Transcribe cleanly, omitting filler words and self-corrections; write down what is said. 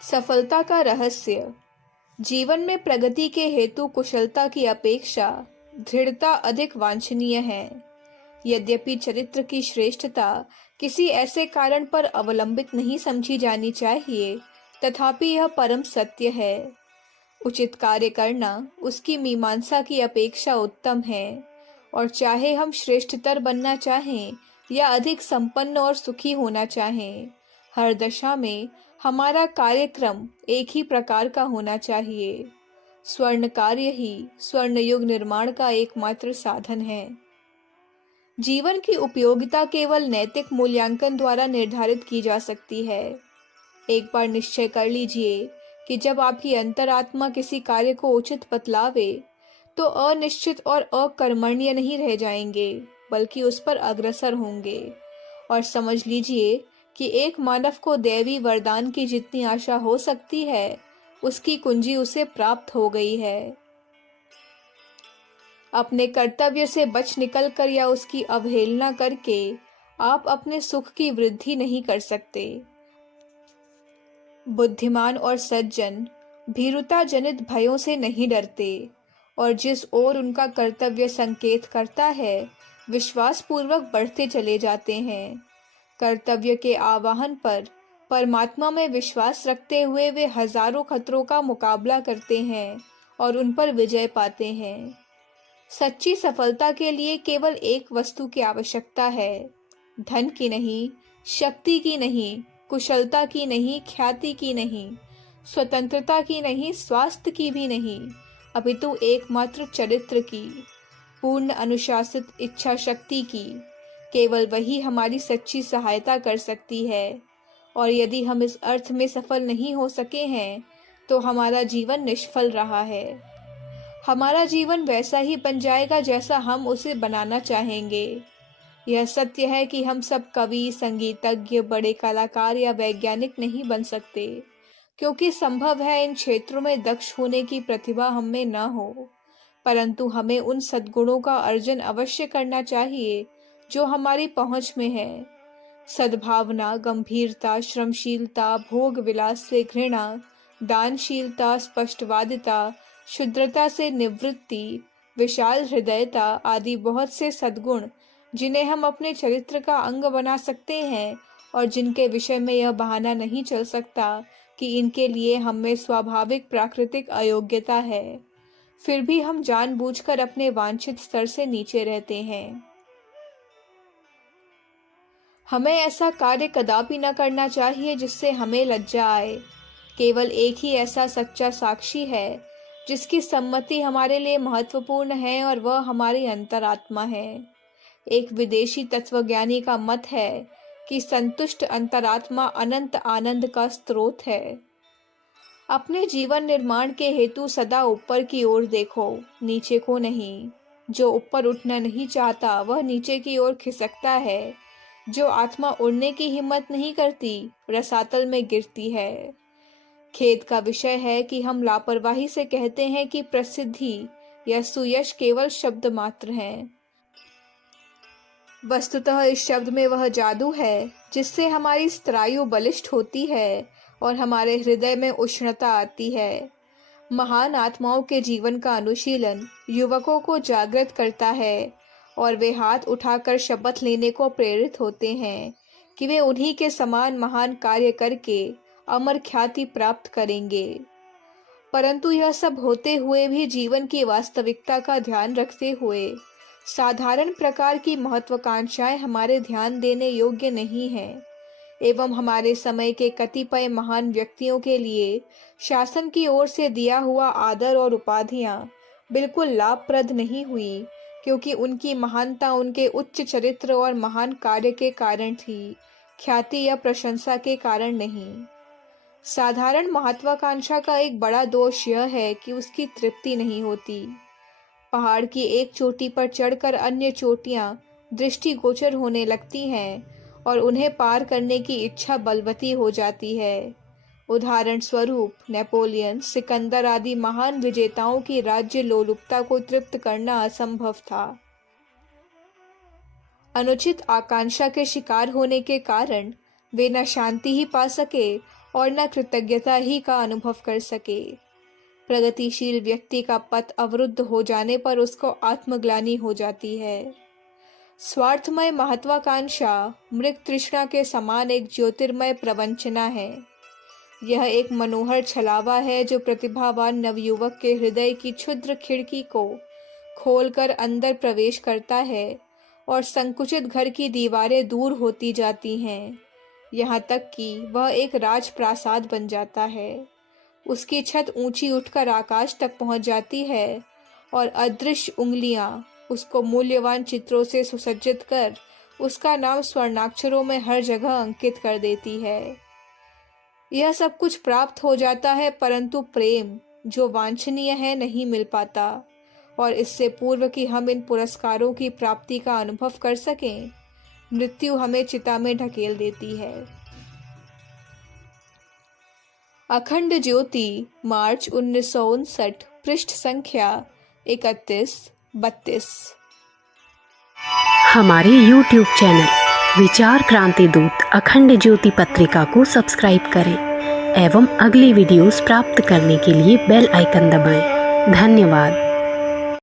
सफलता का रहस्य। जीवन में प्रगति के हेतु कुशलता की अपेक्षा दृढ़ता अधिक वांछनीय है। यद्यपि चरित्र की श्रेष्ठता किसी ऐसे कारण पर अवलंबित नहीं समझी जानी चाहिए, तथापि यह परम सत्य है। उचित कार्य करना उसकी मीमांसा की अपेक्षा उत्तम है। और चाहे हम श्रेष्ठतर बनना चाहें या अधिक संपन्न और सुखी होना चाहें, हर दशा में हमारा कार्यक्रम एक ही प्रकार का होना चाहिए। स्वर्ण कार्य ही स्वर्ण युग निर्माण का एकमात्र साधन है। जीवन की उपयोगिता केवल नैतिक मूल्यांकन द्वारा निर्धारित की जा सकती है। एक बार निश्चय कर लीजिए कि जब आपकी अंतरात्मा किसी कार्य को उचित बतलावे तो अनिश्चित और अकर्मण्य नहीं रह जाएंगे, बल्कि उस पर अग्रसर होंगे। और समझ लीजिए कि एक मानव को दैवी वरदान की जितनी आशा हो सकती है, उसकी कुंजी उसे प्राप्त हो गई है। अपने कर्तव्य से बच निकलकर या उसकी अवहेलना करके आप अपने सुख की वृद्धि नहीं कर सकते। बुद्धिमान और सज्जन भीरुता जनित भयों से नहीं डरते, और जिस ओर उनका कर्तव्य संकेत करता है, विश्वास पूर्वक बढ़ते चले जाते हैं। कर्तव्य के आवाहन पर परमात्मा में विश्वास रखते हुए वे हजारों खतरों का मुकाबला करते हैं और उन पर विजय पाते हैं। सच्ची सफलता के लिए केवल एक वस्तु की आवश्यकता है, धन की नहीं, शक्ति की नहीं, कुशलता की नहीं, ख्याति की नहीं, स्वतंत्रता की नहीं, स्वास्थ्य की भी नहीं, अपितु एकमात्र चरित्र की, पूर्ण अनुशासित इच्छा शक्ति की। केवल वही हमारी सच्ची सहायता कर सकती है। और यदि हम इस अर्थ में सफल नहीं हो सके हैं, तो हमारा जीवन निष्फल रहा है। हमारा जीवन वैसा ही बन जाएगा जैसा हम उसे बनाना चाहेंगे। यह सत्य है कि हम सब कवि, संगीतज्ञ, बड़े कलाकार या वैज्ञानिक नहीं बन सकते, क्योंकि संभव है इन क्षेत्रों में दक्ष होने की प्रतिभा हम में न हो। परंतु हमें उन सद्गुणों का अर्जन अवश्य करना चाहिए जो हमारी पहुंच में है। सद्भावना, गंभीरता, श्रमशीलता, भोग विलास से घृणा, दानशीलता, स्पष्टवादिता, शुद्रता से निवृत्ति, विशाल हृदयता आदि बहुत से सद्गुण जिन्हें हम अपने चरित्र का अंग बना सकते हैं, और जिनके विषय में यह बहाना नहीं चल सकता कि इनके लिए हम में स्वाभाविक प्राकृतिक अयोग्यता है। फिर भी हम जानबूझकर अपने वांछित स्तर से नीचे रहते हैं। हमें ऐसा कार्य कदापि न करना चाहिए जिससे हमें लज्जा आए। केवल एक ही ऐसा सच्चा साक्षी है जिसकी सम्मति हमारे लिए महत्वपूर्ण है, और वह हमारी अंतरात्मा है। एक विदेशी तत्वज्ञानी का मत है कि संतुष्ट अंतरात्मा अनंत आनंद का स्रोत है। अपने जीवन निर्माण के हेतु सदा ऊपर की ओर देखो, नीचे को नहीं। जो ऊपर उठना नहीं चाहता वह नीचे की ओर खिसकता है। जो आत्मा उड़ने की हिम्मत नहीं करती रसातल में गिरती है। खेद का विषय है कि हम लापरवाही से कहते हैं कि प्रसिद्धि या सुयश केवल शब्द मात्र हैं। वस्तुतः इस शब्द में वह जादू है जिससे हमारी स्त्रायु बलिष्ठ होती है और हमारे हृदय में उष्णता आती है। महान आत्माओं के जीवन का अनुशीलन युवकों को जागृत करता है, और वे हाथ उठाकर शपथ लेने को प्रेरित होते हैं कि वे उन्हीं के समान महान कार्य करके अमर ख्याति प्राप्त करेंगे। परंतु यह सब होते हुए भी जीवन की वास्तविकता का ध्यान रखते हुए साधारण प्रकार की महत्वाकांक्षाएं हमारे ध्यान देने योग्य नहीं हैं, एवं हमारे समय के कतिपय महान व्यक्तियों के लिए शासन की ओर से दिया हुआ आदर और उपाधियां बिल्कुल लाभप्रद नहीं हुई, क्योंकि उनकी महानता उनके उच्च चरित्र और महान कार्य के कारण थी, ख्याति या प्रशंसा के कारण नहीं। साधारण महत्वाकांक्षा का एक बड़ा दोष यह है कि उसकी तृप्ति नहीं होती। पहाड़ की एक चोटी पर चढ़कर अन्य चोटियां दृष्टिगोचर होने लगती हैं, और उन्हें पार करने की इच्छा बलवती हो जाती है। उदाहरण स्वरूप नेपोलियन, सिकंदर आदि महान विजेताओं की राज्य लोलुपता को तृप्त करना असंभव था। अनुचित आकांक्षा के शिकार होने के कारण वे न शांति ही पा सके और न कृतज्ञता ही का अनुभव कर सके। प्रगतिशील व्यक्ति का पथ अवरुद्ध हो जाने पर उसको आत्मग्लानि हो जाती है। स्वार्थमय महत्वाकांक्षा मृग तृष्णा के समान एक ज्योतिर्मय प्रवंचना है। यह एक मनोहर छलावा है जो प्रतिभावान नवयुवक के हृदय की क्षुद्र खिड़की को खोलकर अंदर प्रवेश करता है और संकुचित घर की दीवारें दूर होती जाती हैं, यहाँ तक कि वह एक राजप्रासाद बन जाता है। उसकी छत ऊंची उठकर आकाश तक पहुंच जाती है और अदृश्य उंगलियां उसको मूल्यवान चित्रों से सुसज्जित कर उसका नाम स्वर्णाक्षरों में हर जगह अंकित कर देती है। यह सब कुछ प्राप्त हो जाता है, परंतु प्रेम जो वांछनीय है नहीं मिल पाता, और इससे पूर्व कि हम इन पुरस्कारों की प्राप्ति का अनुभव कर सकें, मृत्यु हमें चिता में ढकेल देती है। अखंड ज्योति, मार्च 1959, पृष्ठ संख्या 31-32। हमारे YouTube चैनल विचार क्रांति दूत अखंड ज्योति पत्रिका को सब्सक्राइब करें एवं अगली वीडियोस प्राप्त करने के लिए बेल आइकन दबाएं। धन्यवाद।